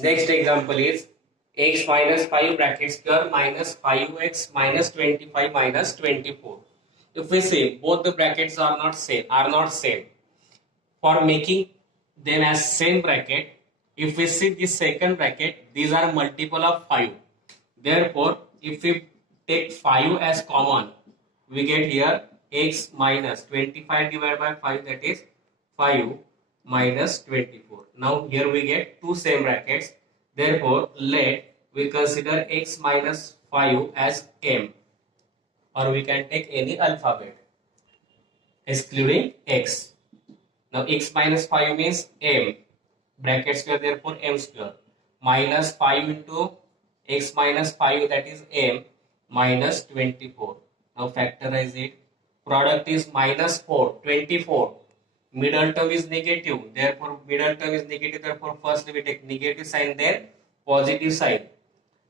Next example is x minus 5 bracket square minus 5x minus 25 minus 24. If we say both the brackets are not same, for making them as same bracket, if we see this second bracket, these are multiple of 5. Therefore, if we take 5 as common, we get here x minus 25 divided by 5, that is 5 minus 24. Now here we get two same brackets. Therefore, let we consider x minus 5 as m, or we can take any alphabet excluding x. Now x minus 5 means m, bracket square, therefore m square, minus 5 into x minus 5, that is m, minus 24. Now factorize it. Product is minus 4, 24. Middle term is negative, therefore middle term is negative, therefore first we take negative sign, then positive sign.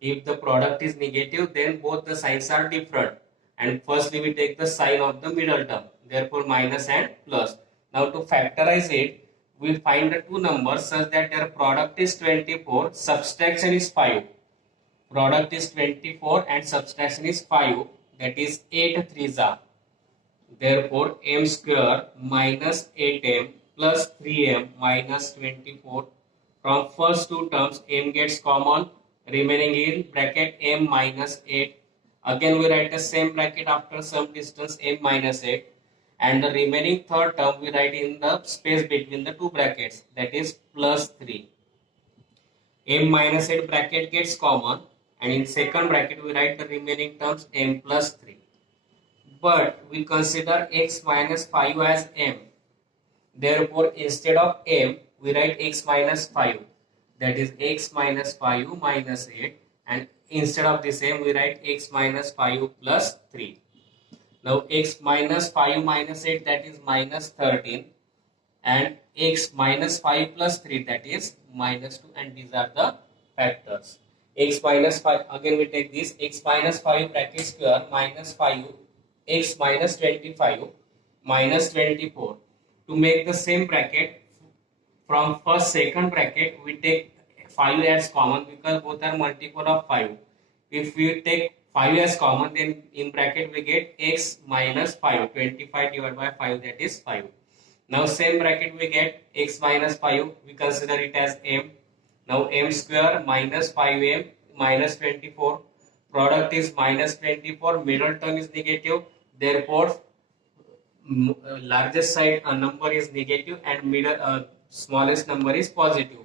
If the product is negative, then both the signs are different. And firstly we take the sign of the middle term, therefore minus and plus. Now to factorize it, we find the two numbers such that their product is 24, subtraction is 5. Product is 24 and subtraction is 5, that is 8 threes are. Therefore m square minus 8m plus 3m minus 24. From first two terms m gets common, remaining in bracket m minus 8. Again we write the same bracket after some distance m minus 8, and the remaining third term we write in the space between the two brackets, that is plus 3. M minus 8 bracket gets common, and in second bracket we write the remaining terms m plus 3. But we consider x minus 5 as m. Therefore instead of m we write x minus 5, that is x minus 5 minus 8, and instead of this m we write x minus 5 plus 3. Now x minus 5 minus 8, that is minus 13, and x minus 5 plus 3, that is minus 2, and these are the factors. X minus 5, again we take this x minus 5 bracket square minus 5 x minus 25 minus 24. To make the same bracket, from first second bracket we take 5 as common because both are multiple of 5. If we take 5 as common, then in bracket we get x minus 5, 25 divided by 5, that is 5. Now same bracket we get x minus 5, we consider it as m. Now m square minus 5m minus 24. Product is minus 24, middle term is negative, therefore largest side number is negative and middle smallest number is positive.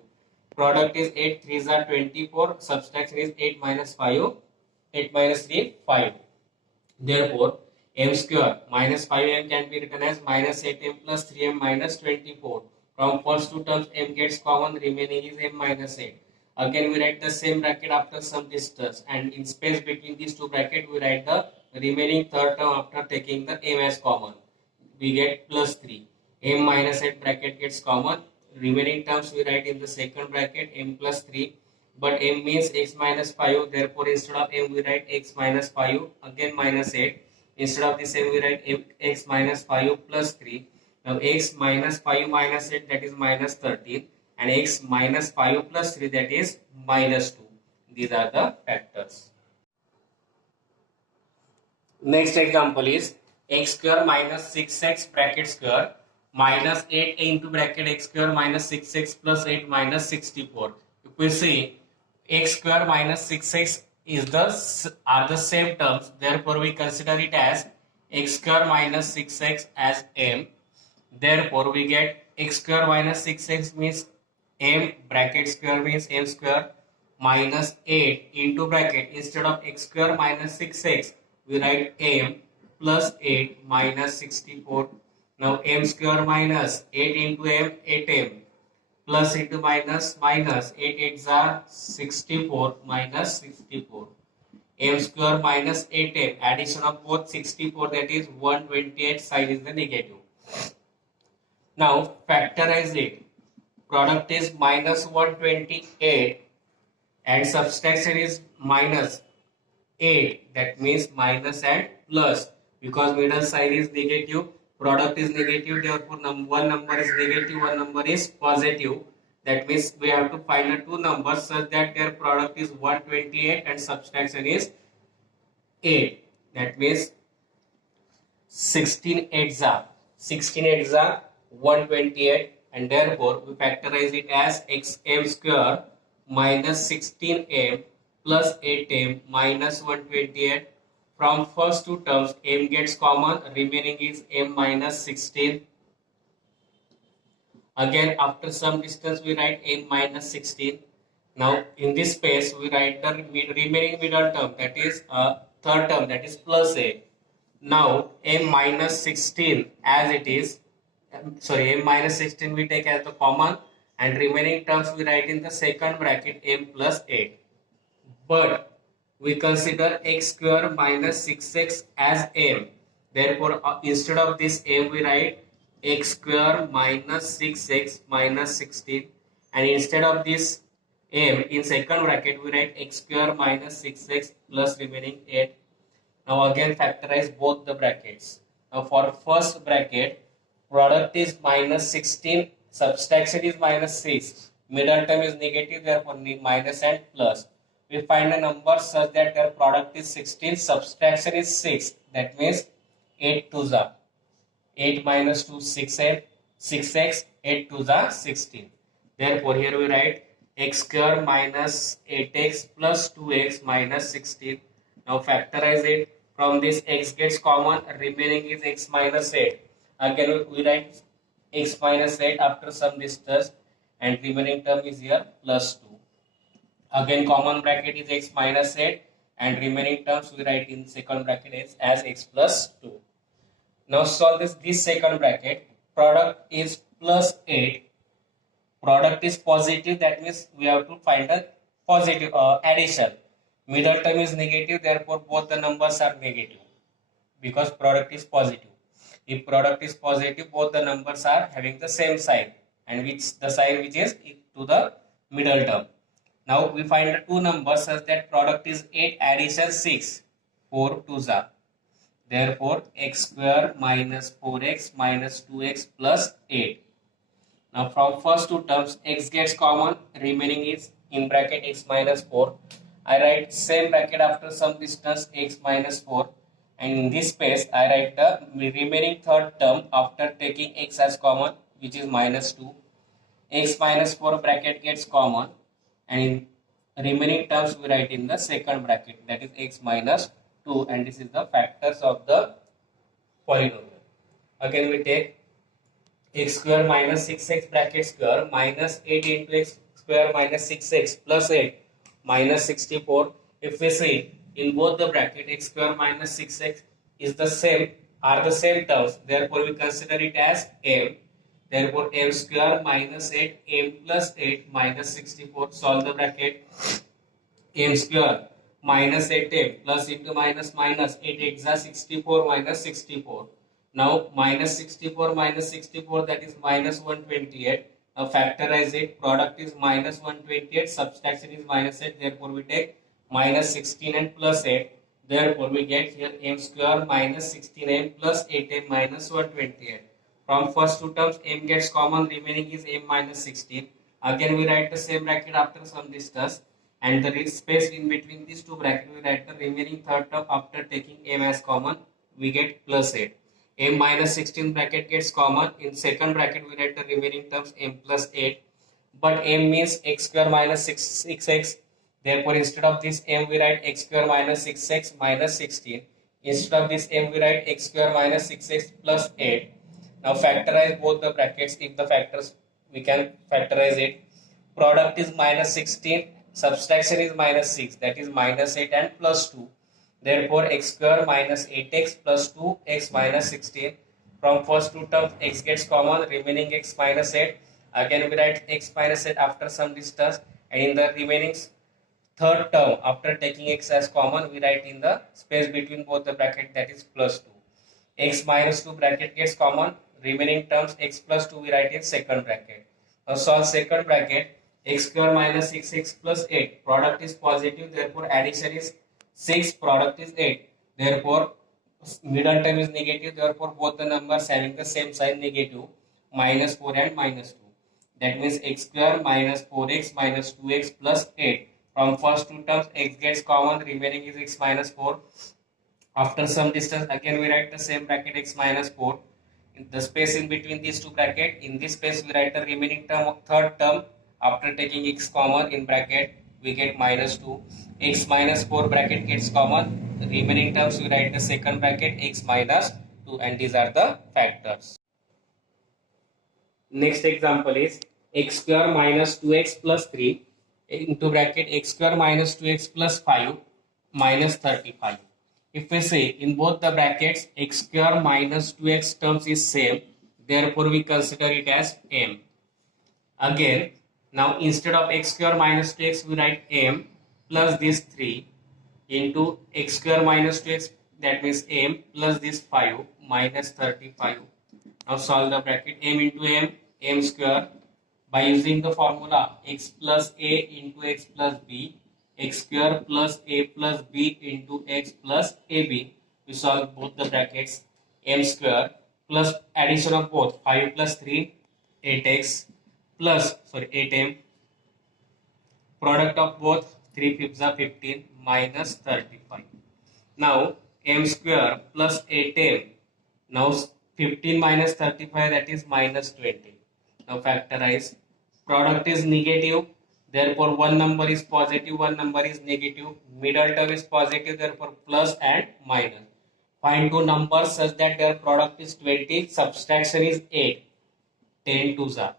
Product is 8 3s are 24, subtraction is 8 minus 5, 8 minus 3 5. Therefore m square minus 5m can be written as minus 8m plus 3m minus 24. From first two terms m gets common, remaining is m minus 8. Again we write the same bracket after some distance, and in space between these two brackets we write the remaining third term after taking the m as common. We get plus 3. M minus 8 bracket gets common. Remaining terms we write in the second bracket m plus 3. But m means x minus 5. Therefore instead of m we write x minus 5. Again minus 8. Instead of this m we write x minus 5 plus 3. Now x minus 5 minus 8, that is minus 13. And x minus 5 plus 3, that is minus 2. These are the factors. Next example is x square minus 6x bracket square minus 8 into bracket x square minus 6x plus 8 minus 64. If we see x square minus 6x are the same terms, therefore we consider it as x square minus 6x as m. Therefore we get x square minus 6x means m, bracket square means m square, minus 8 into bracket, instead of x square minus 6x we write m plus 8 minus 64. Now m square minus 8 into m, 8m, plus into minus, minus 8 8s are 64 minus 64. M square minus 8m, addition of both 64, that is 128, sign is the negative. Now factorize it. Product is minus 128 and subtraction is minus 8, that means minus and plus. Because middle sign is negative, product is negative, therefore one number is negative, one number is positive. That means we have to find the two numbers such that their product is 128 and subtraction is 8. That means 16 8s are 128, and therefore we factorize it as xm square minus 16m plus 8m minus 128. From first two terms m gets common, remaining is m minus 16. Again, after some distance, we write m minus 16. Now, in this space, we write the remaining middle term, that is third term, that is plus a. Now, m minus 16 as it is, m minus 16 we take as the common, and remaining terms we write in the second bracket m plus 8. But we consider x square minus 6x as m. Therefore, instead of this m we write x square minus 6x minus 16, and instead of this m in second bracket we write x square minus 6x plus remaining 8. Now again factorize both the brackets. Now for first bracket, product is minus 16, subtraction is minus 6, middle term is negative, therefore minus and plus. We find a number such that their product is 16, subtraction is 6, that means 8 2s are 8 minus 2 6x, 8 2s are 16. Therefore here we write x square minus 8x plus 2x minus 16. Now factorize it. From this x gets common, remaining is x minus 8. Again we write x minus 8 after some distance, and remaining term is here plus 2. Again common bracket is x minus 8, and remaining terms we write in second bracket is as x plus 2. Now solve this second bracket. Product is plus 8. Product is positive, that means we have to find a positive addition. Middle term is negative, therefore both the numbers are negative because product is positive. If product is positive, both the numbers are having the same sign, and which the sign which is to the middle term. Now we find the two numbers such that product is 8 addition 6, 4 2s are. Therefore x square minus 4x minus 2x plus 8. Now from first two terms x gets common, remaining is in bracket x minus 4. I write same bracket after some distance x minus 4, and in this space I write the remaining third term after taking x as common, which is minus 2. X minus 4 bracket gets common, and in remaining terms we write in the second bracket, that is x minus 2, and this is the factors of the polynomial. Again we take x square minus 6x bracket square minus 8 into x square minus 6x plus 8 minus 64. If we see in both the bracket x square minus 6x is the same, are the same terms, therefore we consider it as m. Therefore m square minus 8 m plus 8 minus 64. Solve the bracket. M square minus 8m plus into minus minus 8 exa 64 minus 64. Now minus 64 minus 64, that is minus 128. Now factorize it. Product is minus 128, subtraction is minus 8, therefore we take minus 16 and plus 8. Therefore we get here m square minus 16m plus 8m minus 128. From first two terms m gets common, remaining is m minus 16. Again we write the same bracket after some distance, and the space in between these two brackets we write the remaining third term after taking m as common, we get plus 8. M minus 16 bracket gets common, in second bracket we write the remaining terms m plus 8, but m means x square minus 6x, therefore instead of this m we write x square minus 6x minus 16. Instead of this m we write x square minus 6x plus 8. Now factorize both the brackets. If the factors, we can factorize it. Product is minus 16, subtraction is minus 6, that is minus 8 and plus 2. Therefore x square minus 8x plus 2 x minus 16. From first two terms x gets common, remaining x minus 8. Again we write x minus 8 after some distance, and in the remaining third term after taking x as common, we write in the space between both the bracket, that is plus 2. X minus 2 bracket gets common, remaining terms x plus 2 we write in second bracket. Now solve second bracket. X square minus 6x plus 8, product is positive, therefore addition is 6, product is 8, therefore middle term is negative, therefore both the numbers having the same sign, negative, minus 4 and minus 2. That means x square minus 4x minus 2x plus 8. From first two terms, x gets common, remaining is x minus 4. After some distance, again we write the same bracket x minus 4. In the space in between these two brackets, in this space we write the remaining term, third term. After taking x common in bracket, we get minus 2. X minus 4 bracket gets common. The remaining terms we write the second bracket x minus 2, and these are the factors. Next example is x square minus 2x plus 3 into bracket x square minus 2x plus 5 minus 35. If we say in both the brackets x square minus 2x terms is same, therefore we consider it as m. Again, now instead of x square minus 2x we write m plus this 3 into x square minus 2x, that means m plus this 5 minus 35. Now solve the bracket m into m square by using the formula x plus a into x plus b, x square plus a plus b into x plus ab. We solve both the brackets. M square plus addition of both 5 plus 3 8x plus 8m, product of both 3 fifths are 15 minus 35. Now m square plus 8m, now 15 minus 35, that is minus 20. Now factorize. Product is negative, therefore one number is positive, one number is negative. Middle term is positive, therefore plus and minus. Find two numbers such that their product is 20, subtraction is 8. 10 twos are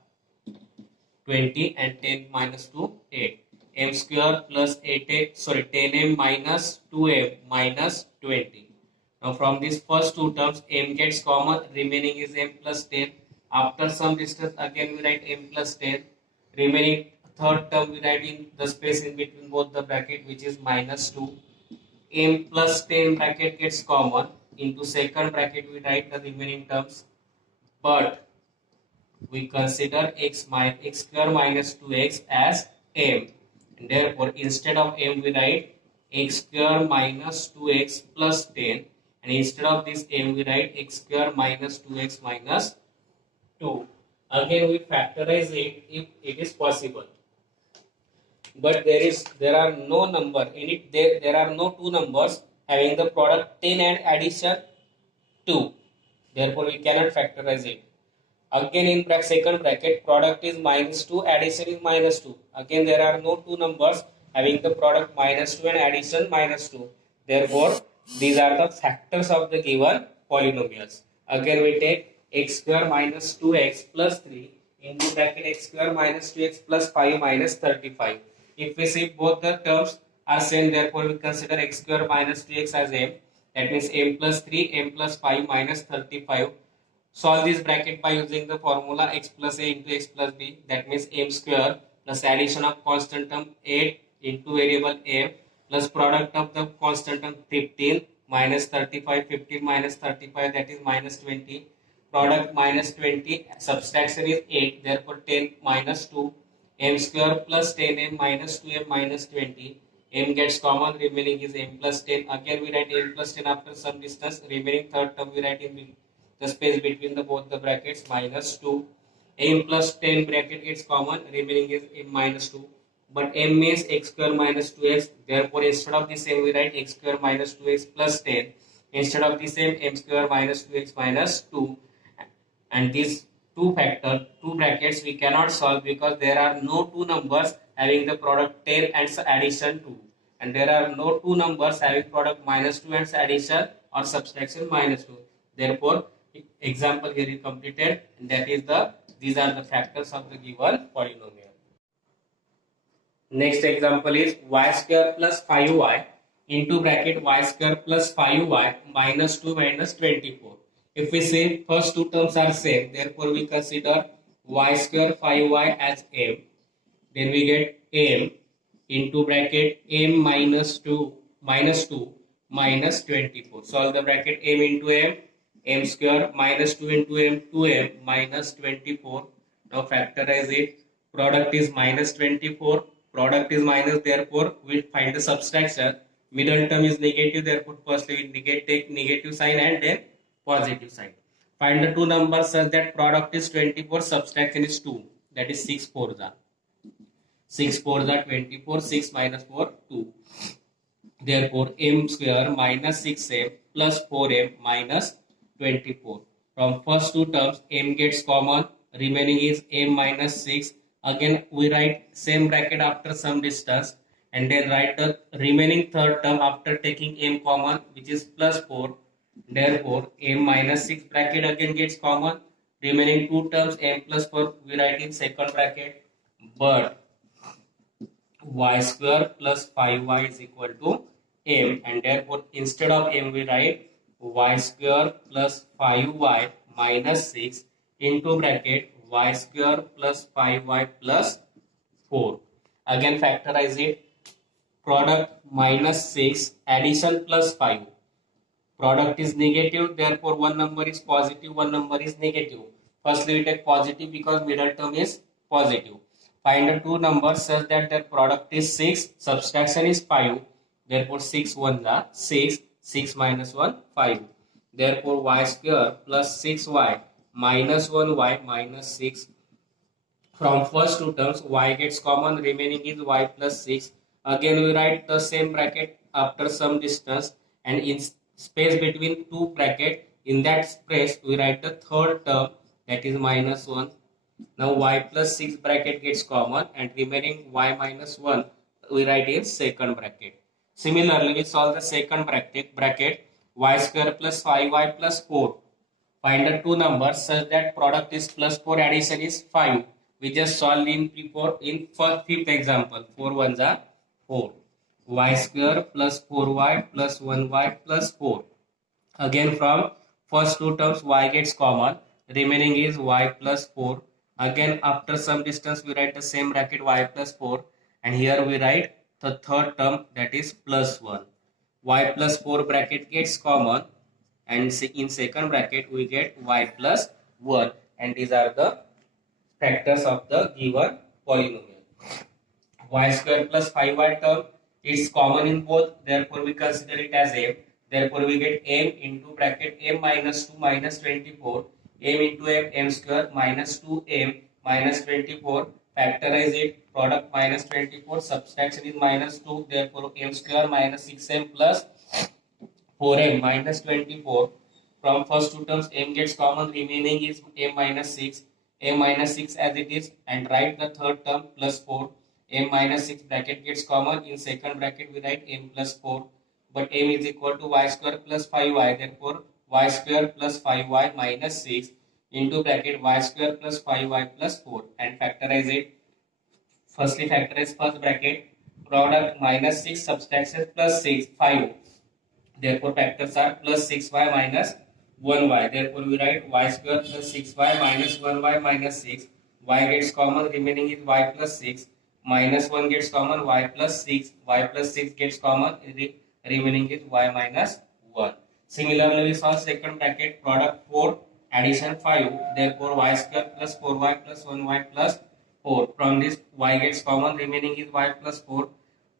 20 and 10 minus 2, 8. M square plus 10m minus 2m minus 20. Now from these first two terms, m gets common, remaining is m plus 10. After some distance, again we write m plus 10. Remaining third term we write in the space in between both the bracket, which is minus 2. M plus 10 bracket gets common. Into second bracket we write the remaining terms. But we consider x square minus 2x as m. And therefore instead of m we write x square minus 2x plus 10. And instead of this m we write x square minus 2x minus 2. Again we factorize it if it is possible. But there are no number in it, there are no two numbers having the product 10 and addition 2. Therefore we cannot factorize it. Again in second bracket, product is minus 2, addition is minus 2. Again there are no two numbers having the product minus 2 and addition minus 2. Therefore these are the factors of the given polynomials. Again we take x square minus 2x plus 3 into bracket x square minus 2x plus 5 minus 35. If we see both the terms are same, therefore we consider x square minus 2x as m. That means m plus 3, m plus 5 minus 35. Solve this bracket by using the formula x plus a into x plus b. That means m square plus addition of constant term 8 into variable m plus product of the constant term 15 minus 35. 15 minus 35, that is minus 20. Product minus 20, subtraction is 8, therefore 10 minus 2. M square plus 10m minus 2m minus 20. M gets common, remaining is m plus 10. Again we write m plus 10 after some distance. Remaining third term we write in the space between both the brackets, minus 2. M plus 10 bracket gets common, remaining is m minus 2. But m means x square minus 2x. Therefore instead of this m we write x square minus 2x plus 10. Instead of this m square minus 2x minus 2. And these two brackets we cannot solve because there are no two numbers having the product 10 and addition 2. And there are no two numbers having product minus 2 and addition or subtraction minus 2. Therefore, example here is completed. And that is these are the factors of the given polynomial. Next example is y square plus 5y into bracket y square plus 5y minus 2 minus 24. If we say first two terms are same, therefore we consider y square 5y as m. Then we get m into bracket m minus 2 minus 24. Solve the bracket m into m square minus 2 into m 2m minus 24. Now factorize it. Product is minus 24. Product is minus, therefore we find the subtraction. Middle term is negative, therefore first we take negative sign and then positive sign. Find the two numbers such that product is 24, subtraction is 2. that is 6 4 जा 6 4 जा 24, 6 minus 4 2. Therefore, m square minus 6m plus 4m minus 24. From first two terms, m gets common, remaining is m minus 6. Again, we write same bracket after some distance and then write the remaining third term after taking m common, which is plus 4. Therefore, m minus 6 bracket again gets common. Remaining two terms, m plus 4, we write in second bracket. But y square plus 5y is equal to m, and therefore instead of m we write y square plus 5y minus 6 into bracket y square plus 5y plus 4. Again factorize it. Product minus 6 addition plus 5. Product is negative, therefore one number is positive, one number is negative. Firstly we take positive because middle term is positive. Find the two numbers such that their product is 6, subtraction is 5. Therefore 6 1 are 6, 6 minus 1 5. Therefore y square plus 6y minus 1y minus 6. From first two terms y gets common, remaining is y plus 6. Again we write the same bracket after some distance, and in space between two bracket, in that space we write the third term, that is minus 1. Now y plus 6 bracket gets common and remaining y minus 1 we write in second bracket. Similarly, we solve the second bracket y square plus 5y plus 4. Find the two numbers such that product is plus 4, addition is 5. We just solve in fifth example. 4 1s are 4. Y square plus 4y plus 1y plus 4. Again from first two terms y gets common, remaining is y plus 4. Again after some distance we write the same bracket y plus 4, and here we write the third term, that is plus 1. Y plus 4 bracket gets common, and in second bracket we get y plus 1, and these are the factors of the given polynomial. Y square plus 5y term is common in both, therefore we consider it as m. Therefore we get m into bracket m minus 2 minus 24, m into m square minus 2m minus 24. Factorize it. Product minus 24, subtraction is minus 2, therefore m square minus 6m plus 4m minus 24. From first two terms m gets common, remaining is m minus 6. M minus 6 as it is, and write the third term plus 4. M minus 6 bracket gets common, in second bracket we write m plus 4. But m is equal to y square plus 5y, therefore y square plus 5y minus 6 into bracket y square plus 5y plus 4, and factorize it. Firstly factorize first bracket. Product minus 6 subtraction plus 6 5. Therefore factors are plus 6y minus 1y. Therefore we write y square plus 6y minus 1y minus 6. Y gets common, remaining is y plus 6. Minus 1 gets common, y plus 6. Y plus 6 gets common, remaining is y minus 1. Similarly, we solve second bracket. Product 4, addition 5. Therefore y square plus 4y plus 1y plus 4. From this y gets common, remaining is y plus 4.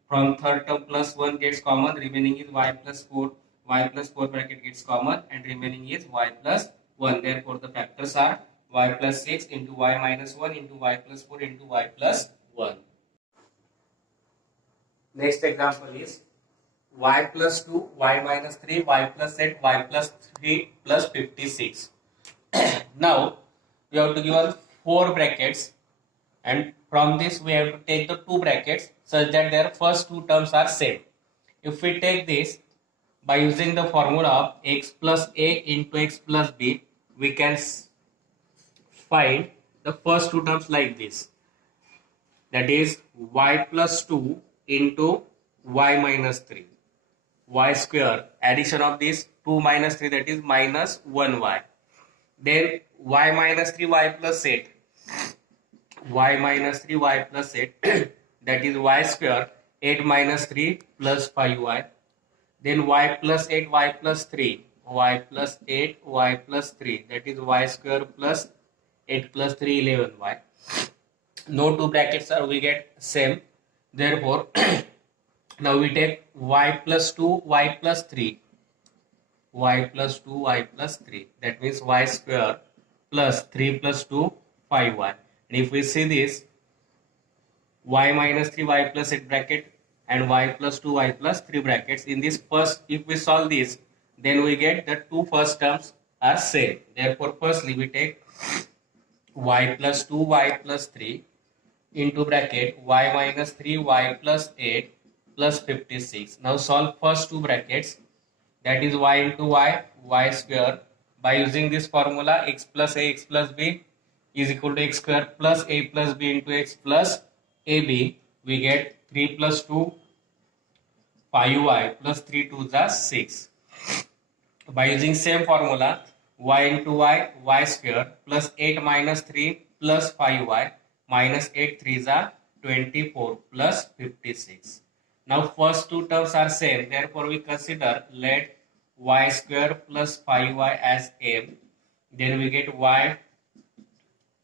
From third term plus 1 gets common, remaining is y plus 4. Y plus 4 bracket gets common and remaining is y plus 1. Therefore the factors are y plus 6 into y minus 1 into y plus 4 into y plus 1. Next example is y plus 2, y minus 3, y plus 8, y plus 3 plus 56. Now we have to give 4 brackets, and from this we have to take the 2 brackets such that their first two terms are same. If we take this by using the formula of x plus a into x plus b, we can find the first two terms like this. That is y plus 2 into y minus 3. Y square, addition of this 2 minus 3, that is minus 1y. Then y minus 3, y plus 8. Y minus 3, y plus 8. That is y square, 8 minus 3 plus 5y. Then y plus 8, y plus 3. Y plus 8, y plus 3. That is y square plus 8 plus 3, 11y. No two brackets are we get same. Therefore, now we take y plus 2, y plus 3. Y plus 2, y plus 3. That means y square plus 3 plus 2, 5y. And if we see this, y minus 3y plus 8 bracket and y plus 2y plus 3 brackets. In this first, if we solve this, then we get the two first terms are same. Therefore, firstly we take y plus 2y plus 3 into bracket y minus 3y plus 8 plus 56. Now solve first two brackets, that is y into y square. By using this formula, x plus a x plus b is equal to x square plus a plus b into x plus ab. We get 3 plus 2 5y plus 3 2 is 6. By using same formula, y into y square plus 8 minus 3 plus 5y minus 8 3 is 24 plus 56. Now first two terms are same, therefore we consider let y square plus 5y as m. Then we get y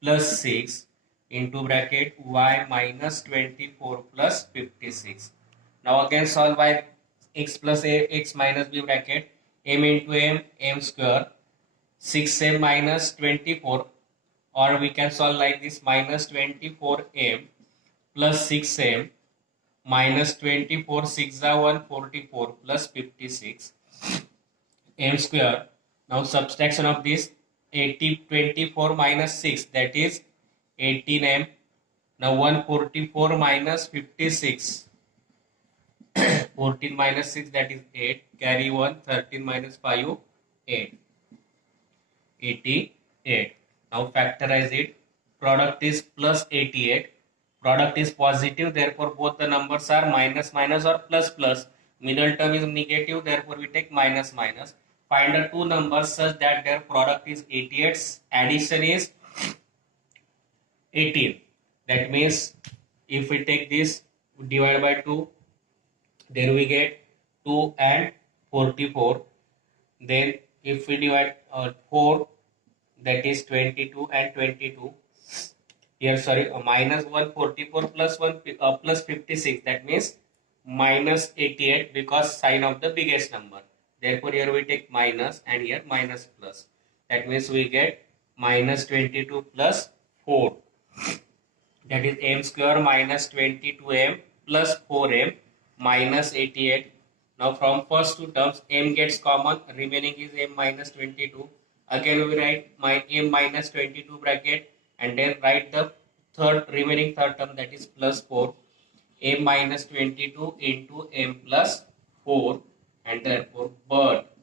plus 6 into bracket y minus 24 plus 56. Now again solve by x plus a x minus b bracket m into m square 6m minus 24, or we can solve like this minus 24m plus 6m minus 24 6 is 144 plus 56 m square. Now subtraction of this 24 minus 6, that is 18m. Now 144 minus 56 14 minus 6, that is 8, carry 1, 13 minus 5 8, 88. Now factorize it, product is plus 88, product is positive, therefore both the numbers are minus minus or plus plus. Middle term is negative, therefore we take minus minus. Find the two numbers such that their product is 88, addition is 18. That means if we take this divide by 2, then we get 2 and 44. Then if we divide 4, that is 22 and 22. Here sorry, minus 144 plus 1 plus 56, that means minus 88 because sign of the biggest number. Therefore here we take minus and here minus plus. That means we get minus 22 plus 4. That is m square minus 22m plus 4m minus 88. Now from first two terms, m gets common, remaining is m minus 22. Again we write my m minus 22 bracket and then write the remaining third term, that is plus 4. m minus 22 into m plus 4, and therefore but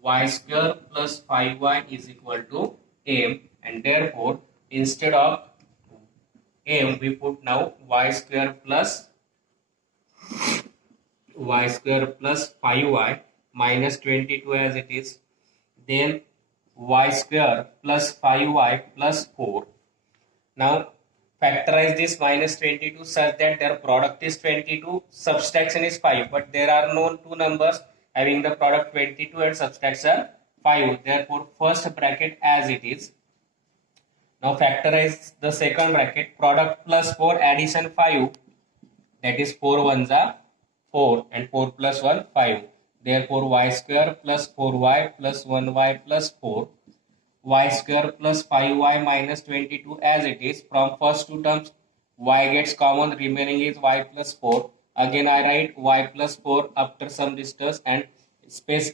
y square plus 5y is equal to m, and therefore instead of m we put now y square plus 5y minus 22 as it is, then y square plus 5y plus 4. Now factorize this minus 22 such that their product is 22, subtraction is 5, but there are no two numbers having the product 22 and subtraction 5, therefore first bracket as it is. Now factorize the second bracket, product plus 4 addition 5, that is 4 1s are 4 and 4 plus 1 5, therefore y square plus 4y plus 1y plus 4, y square plus 5y minus 22 as it is. From first two terms y gets common, remaining is y plus 4. Again I write y plus 4 after some distance, and space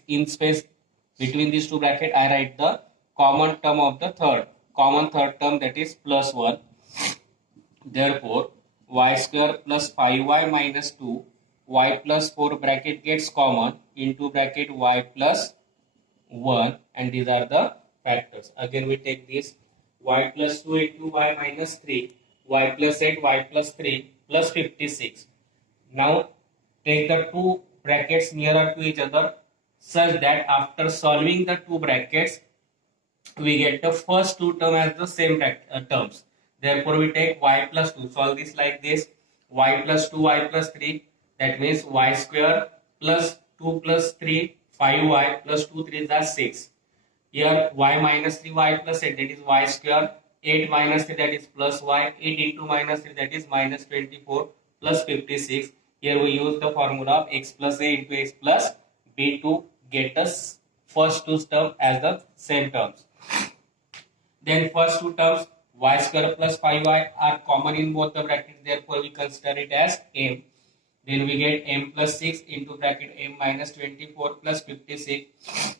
between these two brackets I write the common term of the common third term, that is plus 1. Therefore y square plus 5y minus 2, y plus 4 bracket gets common into bracket y plus 1, and these are the factors. Again we take this y plus 2 into y minus 3, y plus 8, y plus 3 plus 56. Now take the two brackets nearer to each other such that after solving the two brackets we get the first two terms as the same terms. Therefore we take y plus 2, solve this like this, y plus 2 y plus 3, that means y square plus 2 plus 3 5y plus 2 3 is 6. Here y minus 3 y plus 8, that is y square, 8 minus 3, that is plus y, 8 into minus 3, that is minus 24 plus 56. Here we use the formula of x plus a into x plus b to get us first two terms as the same terms. Then first two terms y square plus 5y are common in both the brackets, therefore we consider it as m. Then we get m plus 6 into bracket m minus 24 plus 56.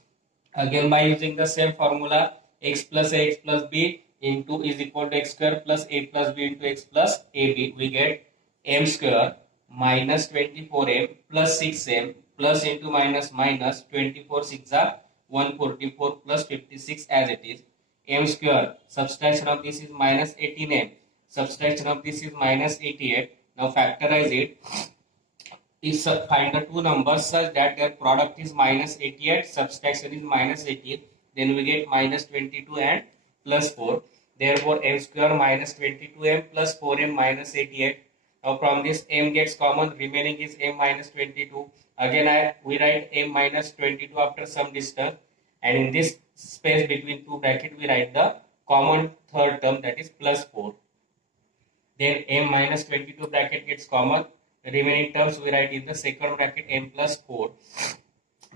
Again by using the same formula, x plus a x plus b into is equal to x square plus a plus b into x plus ab. We get m square minus 24m plus 6m plus into minus minus 24 6 are 144 plus 56 as it is. M square subtraction of this is minus 18m, subtraction of this is minus 88. Now factorize it. If find the two numbers such that their product is minus 88, subtraction is minus 18, then we get minus 22 and plus 4. Therefore, m square minus 22m plus 4m minus 88. Now from this m gets common, remaining is m minus 22. Again we write m minus 22 after some distance, and in this space between two brackets we write the common third term, that is plus 4. Then m minus 22 bracket gets common. The remaining terms we write in the second bracket m plus 4.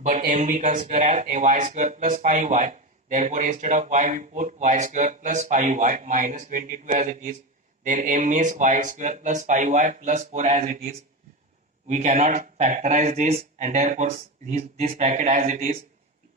But m we consider as a y square plus 5y. Therefore, instead of y we put y square plus 5y minus 22 as it is. Then m is y square plus 5y plus 4 as it is. We cannot factorize this, and therefore this bracket as it is.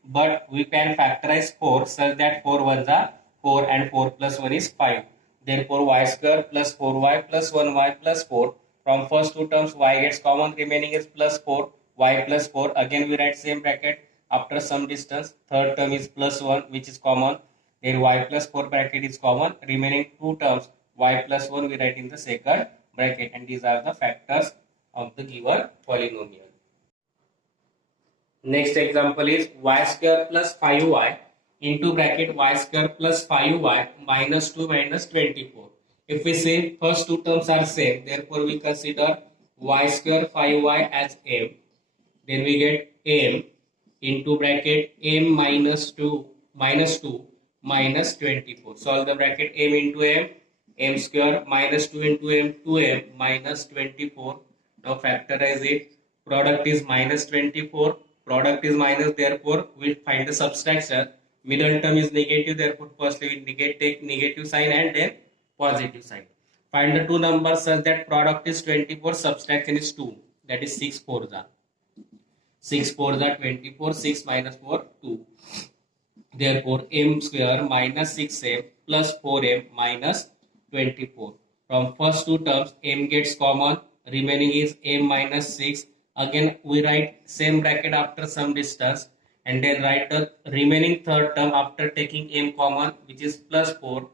But we can factorize 4 such that 4 ones are 4 and 4 plus 1 is 5. Therefore, y square plus 4y plus 1y plus 4. From first two terms, y gets common, remaining is plus 4, y plus 4. Again, we write same bracket after some distance. Third term is plus 1, which is common. Then y plus 4 bracket is common. Remaining two terms, y plus 1, we write in the second bracket. And these are the factors of the given polynomial. Next example is y square plus 5y into bracket y square plus 5y minus 2 minus 24. If we say first two terms are same, therefore we consider y square 5y as m. Then we get m into bracket m minus 2 minus 24. Solve the bracket m into m square minus 2 into m 2m minus 24. Now factorize it. Product is minus 24. Product is minus, therefore we find the subtraction. Middle term is negative, therefore first we take negative sign and then positive sign. Find the two numbers such that product is 24, subtraction is 2. That is 6 4s are. 6 4s are 24, 6 minus 4, 2. Therefore, m square minus 6m plus 4m minus 24. From first two terms, m gets common, remaining is m minus 6. Again, we write same bracket after some distance, and then write the remaining third term after taking m common, which is plus 4.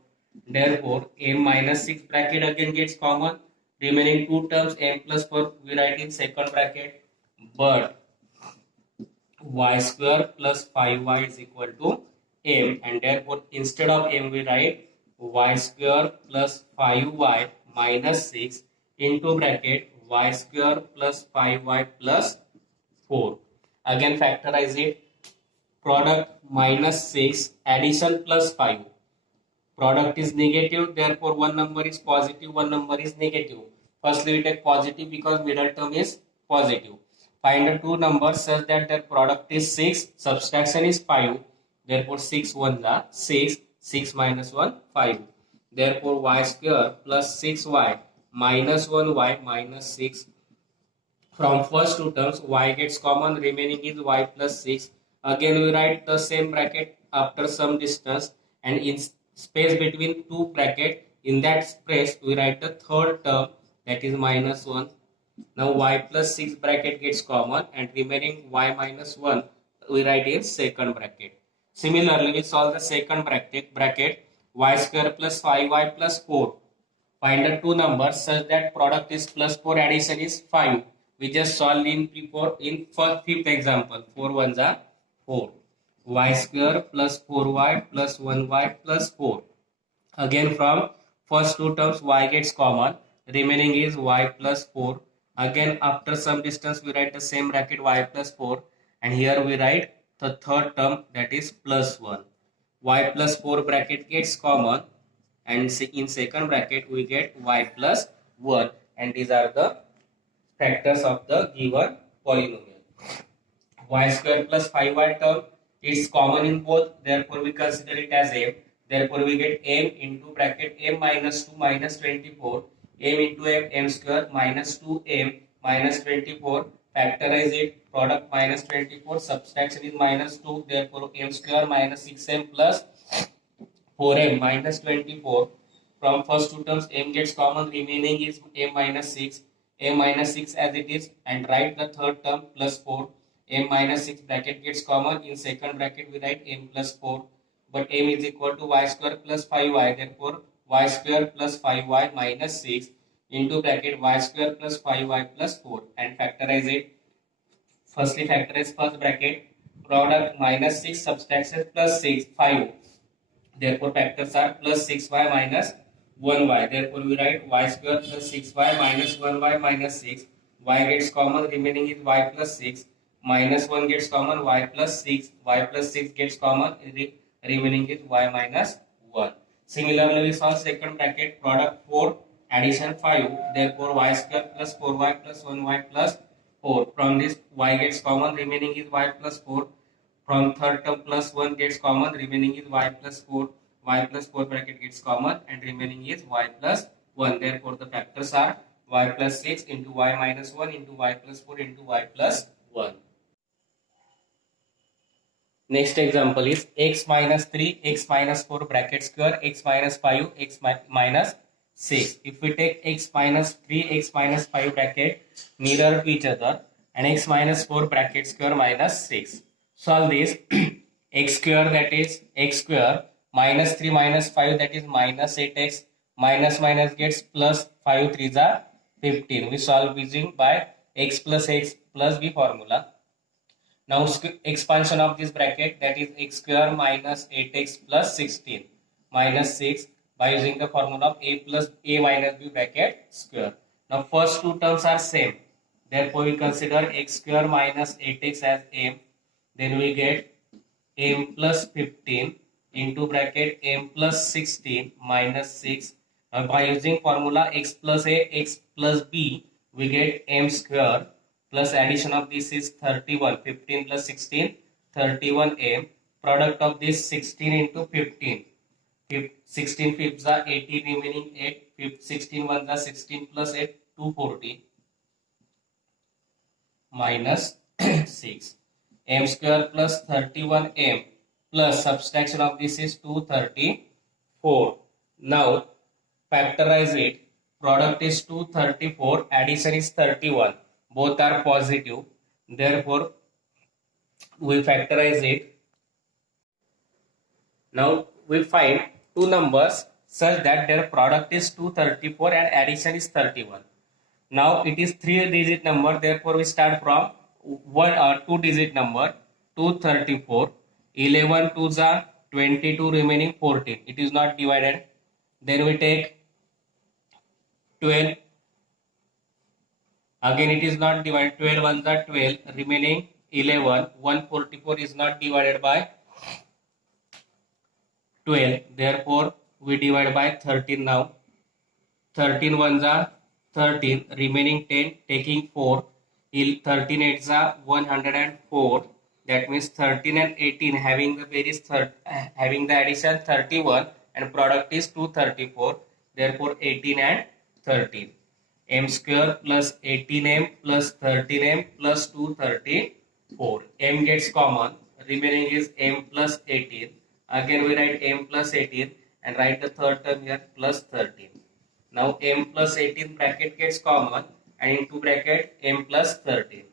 Therefore, m minus 6 bracket again gets common. Remaining two terms m plus 4 we write in second bracket. But y square plus 5y is equal to m, and therefore instead of m we write y square plus 5y minus 6 into bracket y square plus 5y plus 4. Again factorize it. Product minus 6, addition plus 5. Product is negative, therefore one number is positive, one number is negative. Firstly, we take positive because middle term is positive. Find the two numbers such that their product is 6, subtraction is 5. Therefore, 6 ones are 6, 6 minus 1, 5. Therefore, y square plus 6y minus 1y minus 6. From first two terms, y gets common, remaining is y plus 6. Again, we write the same bracket after some distance, and in space between two bracket, in that space we write the third term, that is minus 1. Now y plus 6 bracket gets common, and remaining y minus 1 we write in second bracket. Similarly, we solve the second bracket y square plus 5y plus 4. Find the two numbers such that product is plus 4, addition is 5. We just solve in fifth example. 4 ones are 4. Y square plus 4y plus 1y plus 4. Again, from first two terms y gets common, remaining is y plus 4. Again, after some distance we write the same bracket y plus 4, and here we write the third term, that is plus 1. Y plus 4 bracket gets common, and in second bracket we get y plus 1, and these are the factors of the given polynomial. Y square plus 5y term is common in both, therefore we consider it as m. Therefore, we get m into bracket m minus 2 minus 24, m into m square minus 2m minus 24. Factorize it, product minus 24, subtraction is minus 2, therefore m square minus 6m plus 4m minus 24. From first two terms, m gets common, remaining is m minus 6. M minus 6 as it is, and write the third term plus 4. M minus 6 bracket gets common. In second bracket, we write m plus 4. But m is equal to y square plus 5y. Therefore, y square plus 5y minus 6 into bracket y square plus 5y plus 4. And factorize it. Firstly, factorize first bracket. Product minus 6 subtraction plus 6, 5. Therefore, factors are plus 6y minus 1y. Therefore, we write y square plus 6y minus 1y minus 6. Y gets common, remaining is y plus 6. Minus 1 gets common, y plus 6. Y plus 6 gets common, remaining is y minus 1. Similarly, we solve second bracket, product 4, addition 5. Therefore, y square plus 4y plus 1y plus 4. From this, y gets common, remaining is y plus 4. From third term plus 1 gets common, remaining is y plus 4. Y plus 4 bracket gets common and remaining is y plus 1. Therefore, the factors are y plus 6 into y minus 1 into y plus 4 into y plus 1. Next example is x minus 3, x minus 4 bracket square, x minus 5, x minus 6. If we take x minus 3, x minus 5 bracket mirror to each other and x minus 4 bracket square minus 6. Solve this. X square, that is x square, minus 3 minus 5, that is minus 8x, minus minus gets plus 5 3s are 15. We solve using by x plus b formula. Now expansion of this bracket, that is x square minus 8x plus 16 minus 6 by using the formula of a plus a minus b bracket square. Now first two terms are same. Therefore we consider x square minus 8x as m. Then we get m plus 15 into bracket m plus 16 minus 6. Now by using formula x plus a, x plus b, we get m square plus addition of this is 31. 15 plus 16, 31m. Product of this 16 into 15. 16 fifths are 18, remaining 8. 16 ones are 16 plus 8, 240 minus 6. M square plus 31m plus subtraction of this is 234. Now factorize it. Product is 234, addition is 31. Both are positive. Therefore, we factorize it. Now we find two numbers such that their product is 234 and addition is 31. Now it is 3-digit number. Therefore, we start from 2-digit number 234. 11 2s are 22, remaining 14. It is not divided. Then we take 12. Again it is not divided. 12 ones are 12, remaining 11. 144 is not divided by 12. Therefore, we divide by 13 now. 13 ones are 13, remaining 10, taking 4. 13 8s are 104. That means 13 and 18 having the addition 31 and product is 234. Therefore, 18 and 13. M square plus 18m plus 13m plus 234. M gets common. Remaining is m plus 18. Again we write m plus 18 and write the third term here plus 13. Now m plus 18 bracket gets common and into bracket m plus 13.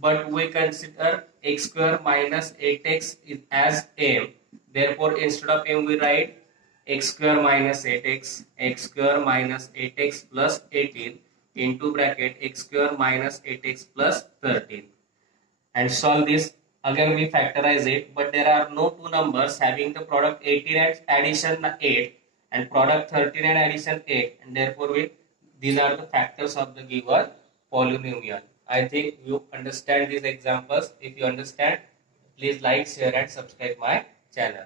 But we consider x square minus 8x is as m. Therefore instead of m we write x square minus 8x, x square minus 8x plus 18 into bracket x square minus 8x plus 13. And solve this. Again we factorize it, but there are no two numbers having the product 18 and addition 8 and product 13 and addition 8, and therefore these are the factors of the given polynomial. I think you understand these examples. If you understand, please like, share and subscribe my channel.